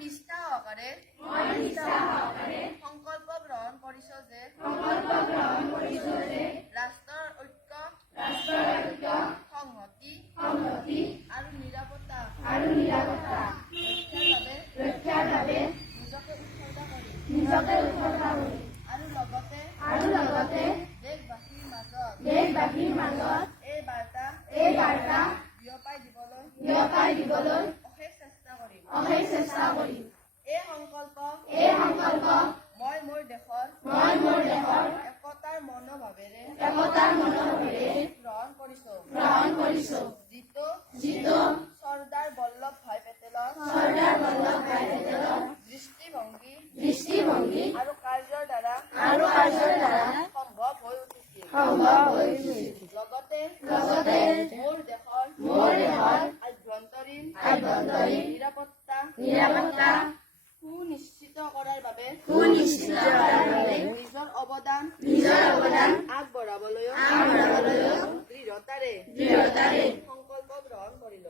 নিষ্ঠা সহকাৰে সংকল্প গ্ৰহণ কৰিছো যে ৰাষ্ট্ৰৰ ঐক্য সংহতি আৰু নিৰাপত্তা ৰক্ষাৰ বাবে নিজকে উৎসৰ্গা কৰিম আৰু লগতে দেশবাসীৰ মাজত এই বাৰ্তা বিয়পাই দিবলৈ অশেষ চেষ্টা কৰিম। এই সংকল্প মই মোৰ দেশৰ একতাৰ মনোভাৱেৰে গ্ৰহণ কৰিছো। যিটো চৰ্দাৰ বল্লভ ভাই পেটেলৰ দৃষ্টিভংগী আৰু কাৰ্যৰ দ্বাৰা সম্ভৱ হৈ উঠিছিল। লগতে মোৰ দেশৰ আভ্যন্তৰীণ নিৰাপত্তা সুনিশ্চিত কৰাৰ বাবে নিজৰ অৱদান আগবঢ়াবলৈও দৃঢ়তাৰে সংকল্প গ্ৰহণ কৰিলো।